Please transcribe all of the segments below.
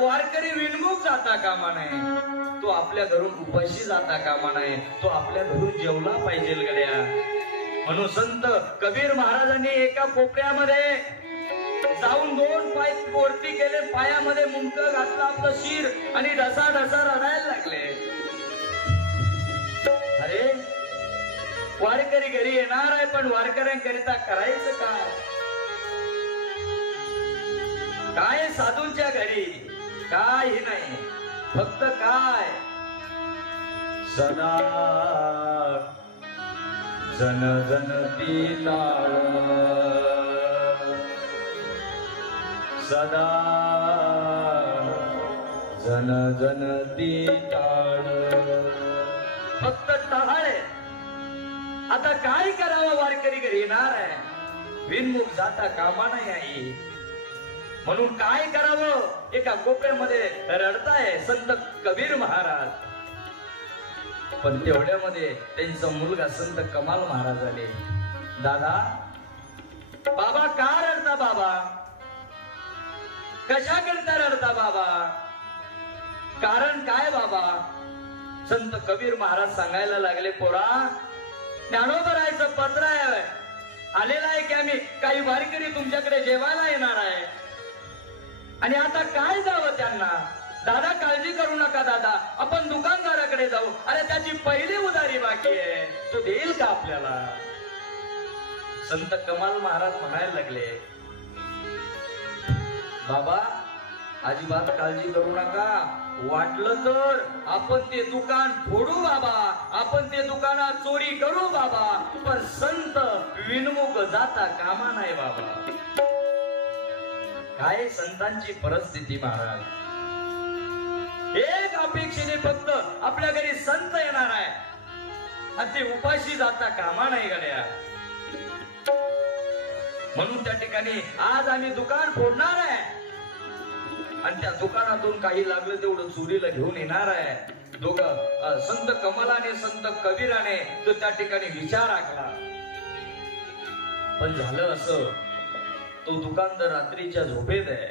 वारकरी विनमुख जाता कामा नये, तो आपल्या घरून उपाशी जाता कामा नये, तो आपल्या घरून जेवला पाहिजे गड्या. म्हणून संत कबीर महाराजांनी एका कोपऱ्यामध्ये जाऊन 2 पाय वरती केले, पायामध्ये मुंडकं घातलं आपलं शिर आणि ढसा ढसा रडायला लागले. अरे वारकरी घरी येणार आहे, पण वारकऱ्यांकरिता करायचं काय साधूंच्या घरी काही नाही, फक्त काय सदा जन जन टाळ, सदा जन जन टाळ, फक्त टहाळे. आता काय करावं, वारकरी घरी येणार आहे, विनमुख जाता कामा नाही. म्हणून काय करावं, एका कोपऱ्यामध्ये रडताय संत कबीर महाराज. पण तेवढ्यामध्ये त्यांचा मुलगा संत कमाल महाराज आले. दादा बाबा का रडता, बाबा कशा करता रडता बाबा, कारण काय बाबा. संत कबीर महाराज सांगायला लागले, पोरा ज्ञानोबरायचं पत्र आहे, आलेलं आहे की आम्ही काही वारकरी तुमच्याकडे जेवायला येणार आहे, आणि आता काय जावं त्यांना. दादा काळजी करू नका दादा, आपण दुकानदाराकडे जाऊ. अरे त्याची पहिली उधारी बाकी आहे, तो देईल का आपल्याला. संत कमाल महाराज म्हणायला लागले, बाबा अजिबात काळजी करू नका, वाटलं तर आपण ते दुकान फोडू बाबा, आपण ते दुकानात चोरी करू बाबा, पण संत विनमुख जाता कामा नाही बाबा. काय संतांची परिस्थिती महाराज. एक अपेक्षेने फक्त आपल्या घरी संत येणार आहे, आणि ते उपाशी जाता कामा नाही गड्या. म्हणून त्या ठिकाणी आज आम्ही दुकान फोडणार आहे, आणि त्या दुकानातून काही लागलं तेवढं चोरीला घेऊन येणार आहे. दोघं संत कमलाने संत कबीराने तो त्या ठिकाणी विचार आखला. पण झालं असं, तो दुकानदार रात्रीच्या झोपेत आहे,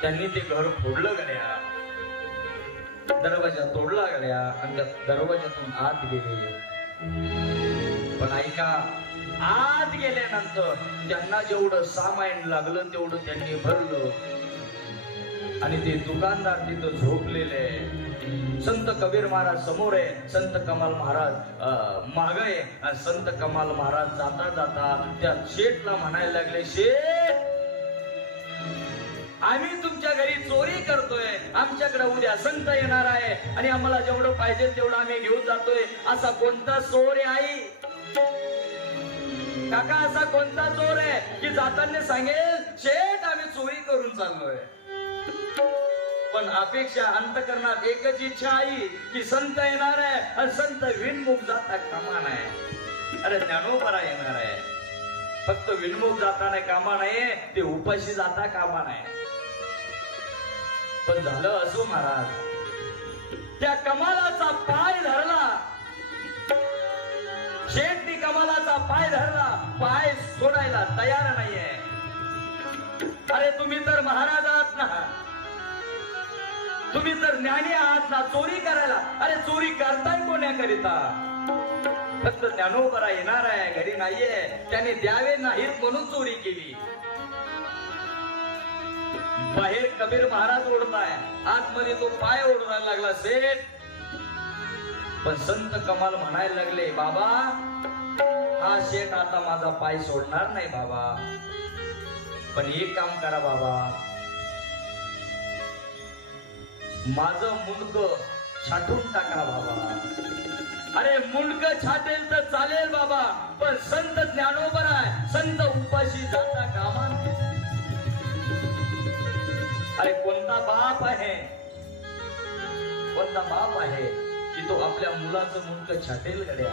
त्यांनी ते घर फोडलं गड्या, दरवाजा तोडला गड्या, आणि त्या दरवाजातून आत गेले. पण ऐका, आत गेल्यानंतर त्यांना जेवढं सामान लागलं तेवढं त्यांनी भरलं, आणि ते दुकानदार तिथं झोपलेले. संत कबीर महाराज समोर आहे, संत कमाल महाराज माग आहे. संत कमाल महाराज जाता जाता त्या शेठला म्हणायला लागले, शेठ आम्ही तुमच्या घरी चोरी करतोय, आमच्याकडे उद्या संत येणार आहे, आणि आम्हाला जेवढं पाहिजे तेवढं आम्ही घेऊन जातोय. असा कोणता चोर आहे आई, काका असा कोणता चोर आहे की जाताना सांगेल शेठ आम्ही चोरी करून चाललोय. पण अपेक्षा अंतकरणात एकच इच्छा आहे की संत येणार आहे, आणि संत विनमुख जाता कामा नाही. अरे ज्ञानोबरा येणार आहे, फक्त विनमुख जाता नाही कामा नाही, ते उपाशी जाता कामा नाही. पण झालं असो महाराज, त्या कमालाचा पाय धरला, शेठनी कमालाचा पाय धरला, पाय सोडायला तयार नाहीये. अरे तुम्ही तर महाराज आहात ना, तुम्ही तर ज्ञानी आहात ना, चोरी करायला. अरे चोरी करताय कोण्याकरिता, फक्त ज्ञानोबरा येणार आहे, घरी नाहीये, त्याने द्यावे नाहीत म्हणून चोरी केली. बाहेर कबीर महाराज ओढताय, आतमध्ये तो पाय ओढायला लागला सेठ. पण संत कमाल म्हणायला लागले, बाबा हा शेठ आता माझा पाय सोडणार नाही बाबा, पण एक काम करा बाबा, माझं मुंडक छाटून टाका बाबा. अरे मुंडक छाटेल तर चालेल बाबा, पण संत ज्ञानोबरा आहे, संत उपाशी जाता कामा नये. अरे कोणता बाप आहे, कोणता बाप आहे की तो आपल्या मुलाचं मुंडक छाटेल गड्या.